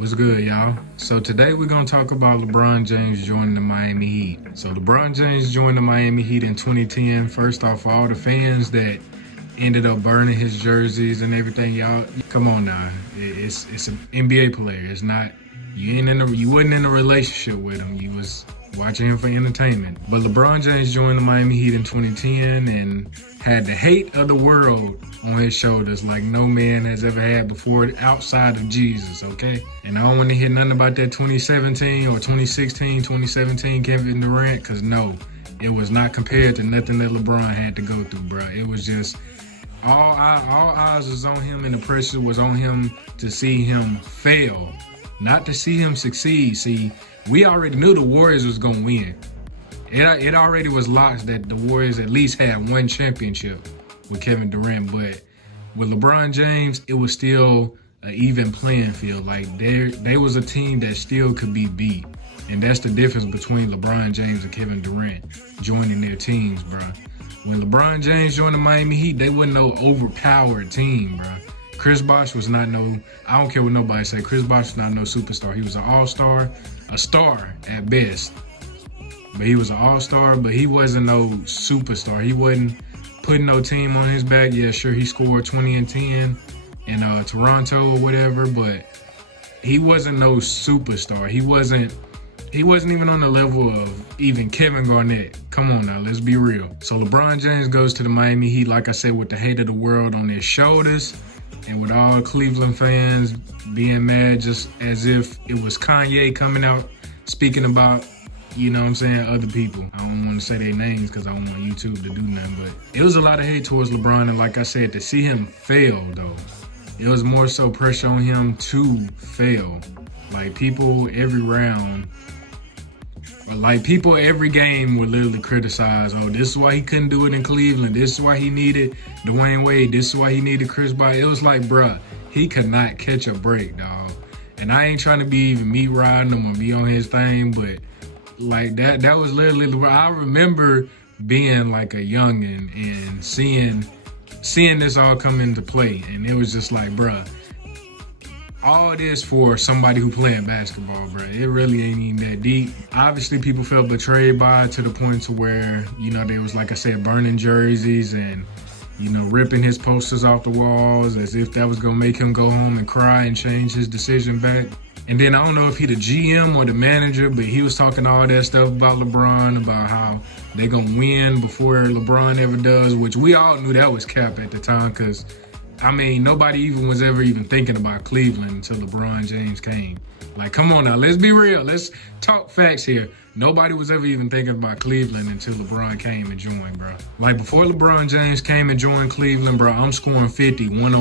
What's good, y'all? So today we're gonna talk about LeBron James joining the Miami Heat. So LeBron James joined the Miami Heat in 2010. First off, for all the fans that ended up burning his jerseys and everything, y'all, come on now. It's an NBA player. It's not you wasn't in a relationship with him. You was watching him for entertainment. But LeBron James joined the Miami Heat in 2010 and had the hate of the world on his shoulders like no man has ever had before outside of Jesus, okay? And I don't want to hear nothing about that 2017 or 2016, 2017 Kevin Durant, because no, it was not compared to nothing that LeBron had to go through, bro. It was just all eyes was on him and the pressure was on him to see him fail, not to see him succeed. See, we already knew the Warriors was going to win. It already was locked that the Warriors at least had one championship with Kevin Durant, but with LeBron James, it was still an even playing field. Like they was a team that still could be beat. And that's the difference between LeBron James and Kevin Durant joining their teams, bro. When LeBron James joined the Miami Heat, they wasn't no overpowered team, bro. Chris Bosh was not I don't care what nobody say, Chris Bosh was not no superstar. He was an all-star, a star at best. But he was an all-star, but he wasn't no superstar. He wasn't putting no team on his back. Yeah, sure, he scored 20 and 10 in Toronto or whatever, but he wasn't no superstar. He wasn't even on the level of even Kevin Garnett. Come on now, let's be real. So LeBron James goes to the Miami Heat, like I said, with the hate of the world on their shoulders and with all Cleveland fans being mad just as if it was Kanye coming out speaking about, you know what I'm saying, other people. I don't want to say their names because I don't want YouTube to do nothing, but it was a lot of hate towards LeBron, and like I said, to see him fail, though, it was more so pressure on him to fail. Like, people every round, or like people every game would literally criticize, oh, this is why he couldn't do it in Cleveland. This is why he needed Dwayne Wade. This is why he needed Chris Bosh. It was like, bruh, he could not catch a break, dog. And I ain't trying to be even meat riding him or be on his thing, but like that was literally, I remember being like a youngin' and seeing this all come into play. And it was just like, bruh, all this for somebody who playing basketball, bruh. It really ain't even that deep. Obviously, people felt betrayed by it to the point to where, you know, they was, like I said, burning jerseys and, you know, ripping his posters off the walls as if that was gonna make him go home and cry and change his decision back. And then I don't know if he the GM or the manager, but he was talking all that stuff about LeBron, about how they gonna win before LeBron ever does, which we all knew that was cap at the time, because, I mean, nobody even was ever even thinking about Cleveland until LeBron James came. Like, come on now, let's be real. Let's talk facts here. Nobody was ever even thinking about Cleveland until LeBron came and joined, bro. Like, before LeBron James came and joined Cleveland, bro, I'm scoring 50, 1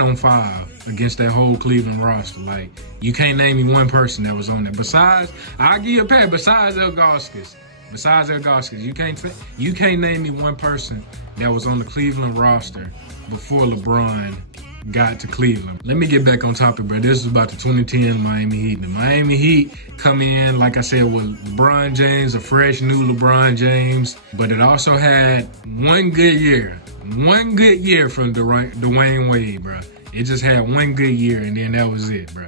on 5 against that whole Cleveland roster. Like, you can't name me one person that was on there. Besides, I'll give you a pat, besides Ilgauskas. You can't name me one person that was on the Cleveland roster before LeBron got to Cleveland. Let me get back on topic, bro. This is about the 2010 Miami Heat. The Miami Heat come in, like I said, with LeBron James, a fresh new LeBron James, but it also had one good year from Dwayne Wade, bro. It just had one good year, and then that was it, bro.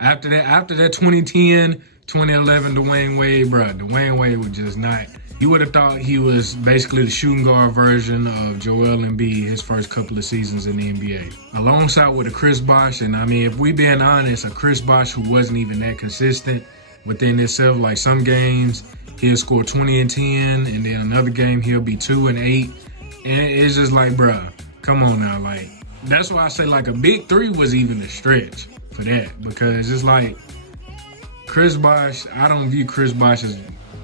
After that 2010, 2011 Dwayne Wade, bro, Dwayne Wade was just not. You would have thought he was basically the shooting guard version of Joel Embiid his first couple of seasons in the NBA. Alongside with a Chris Bosh, and I mean, if we being honest, a Chris Bosh who wasn't even that consistent within himself. Like, some games, he'll score 20 and 10, and then another game, he'll be 2 and 8. And it's just like, bruh, come on now. Like, that's why I say, like, a big three was even a stretch for that, because it's like, Chris Bosh, I don't view Chris Bosh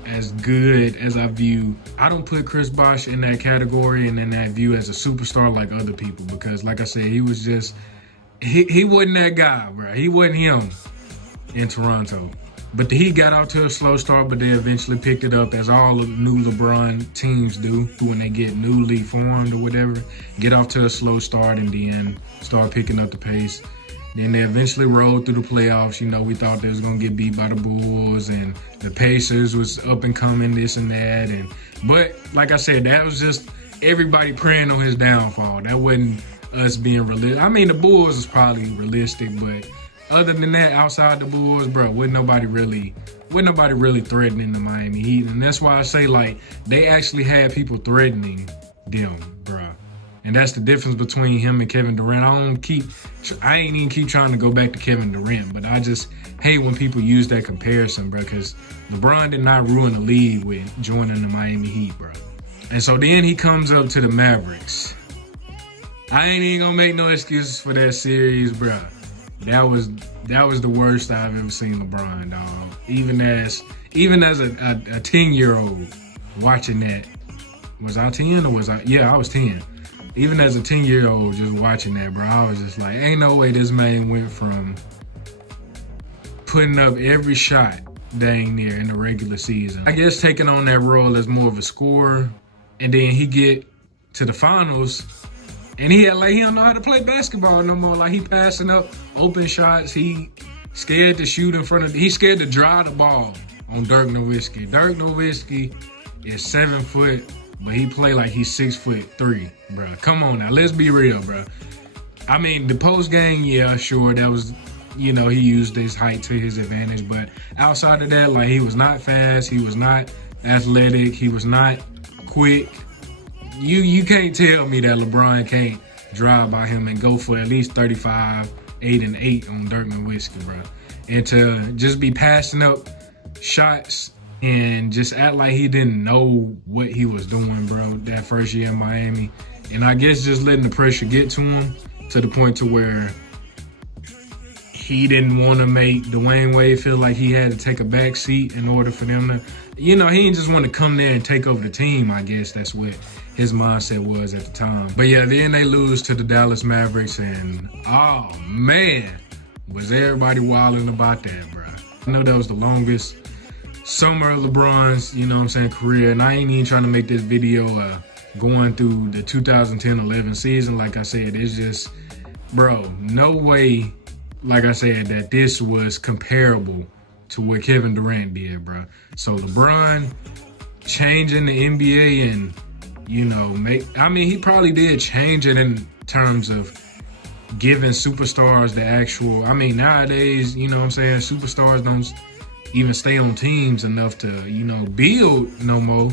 as good as I don't put Chris Bosh in that category and in that view as a superstar like other people, because like I said, he was just, he wasn't that guy, bro. He wasn't him in Toronto. But he got out to a slow start, but they eventually picked it up, as all new LeBron teams do when they get newly formed or whatever, get off to a slow start and then start picking up the pace. Then they eventually rolled through the playoffs. You know, we thought they was going to get beat by the Bulls, and the Pacers was up and coming, this and that. But like I said, that was just everybody praying on his downfall. That wasn't us being realistic. I mean, the Bulls is probably realistic, but other than that, outside the Bulls, bro, wasn't nobody really threatening the Miami Heat. And that's why I say, like, they actually had people threatening them, bro. And that's the difference between him and Kevin Durant. I ain't even keep trying to go back to Kevin Durant, but I just hate when people use that comparison, bro, because LeBron did not ruin the league with joining the Miami Heat, bro. And so then he comes up to the Mavericks. I ain't even gonna make no excuses for that series, bro. That was the worst I've ever seen LeBron, dog. Even as a 10-year-old watching that. Was I 10 or was I? Yeah, I was 10. Even as a 10-year-old just watching that, bro, I was just like, ain't no way this man went from putting up every shot dang near in the regular season. I guess taking on that role as more of a scorer, and then he get to the finals, and he don't know how to play basketball no more. Like, he passing up open shots. He scared to shoot in front of. He scared to drive the ball on Dirk Nowitzki. Dirk Nowitzki is 7 foot, but he play like he's 6'3", bro. Come on now, let's be real, bro. I mean, the post game, yeah, sure, that was, he used his height to his advantage, but outside of that, like, he was not fast, he was not athletic, he was not quick. You can't tell me that LeBron can't drive by him and go for at least 35, 8 and 8 on Dirk Nowitzki, bro. And to just be passing up shots and just act like he didn't know what he was doing, bro, that first year in Miami. And I guess just letting the pressure get to him to the point to where he didn't want to make Dwayne Wade feel like he had to take a back seat in order for them to, he didn't just want to come there and take over the team. I guess that's what his mindset was at the time. But yeah, then they lose to the Dallas Mavericks, and oh man, was everybody wilding about that, bro. I know that was the longest summer of LeBron's, career, and I ain't even trying to make this video going through the 2010-11 season. Like I said, it's just, bro, no way, like I said, that this was comparable to what Kevin Durant did, bro. So LeBron changing the NBA and, he probably did change it in terms of giving superstars the actual, nowadays, superstars don't even stay on teams enough to, build no more.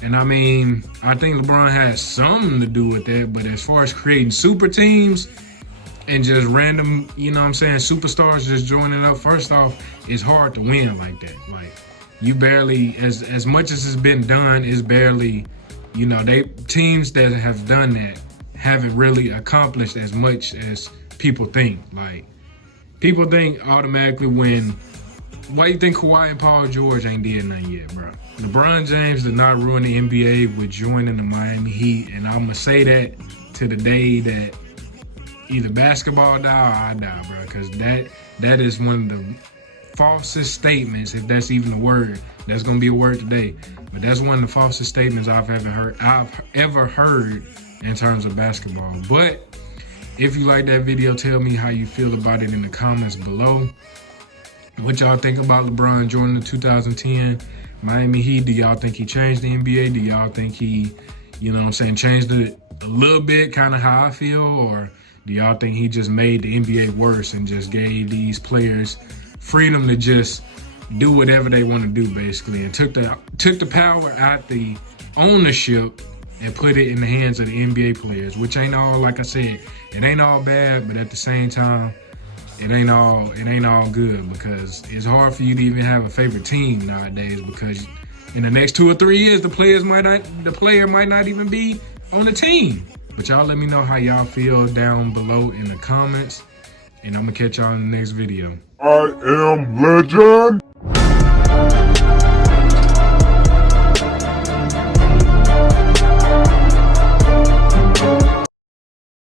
And I think LeBron has something to do with that, but as far as creating super teams and just random, superstars just joining up, first off, it's hard to win like that. Like, you barely, as much as it's been done, it's barely, teams that have done that haven't really accomplished as much as people think. Like, people think automatically why you think Kawhi and Paul George ain't did nothing yet, bro? LeBron James did not ruin the NBA with joining the Miami Heat, and I'm gonna say that to the day that either basketball die or I die, bro, because that is one of the falsest statements, if that's even a word. That's gonna be a word today, but that's one of the falsest statements I've ever heard in terms of basketball. But if you like that video, tell me how you feel about it in the comments below. What y'all think about LeBron joining the 2010 Miami Heat? Do y'all think he changed the NBA? Do y'all think he, changed it a little bit, kind of how I feel? Or do y'all think he just made the NBA worse and just gave these players freedom to just do whatever they want to do, basically, and took the power out the ownership and put it in the hands of the NBA players, which ain't all, like I said, it ain't all bad, but at the same time, it ain't all good, because it's hard for you to even have a favorite team nowadays, because in the next 2 or 3 years, the player might not even be on the team. But y'all let me know how y'all feel down below in the comments, and I'm gonna catch y'all in the next video. I am legend.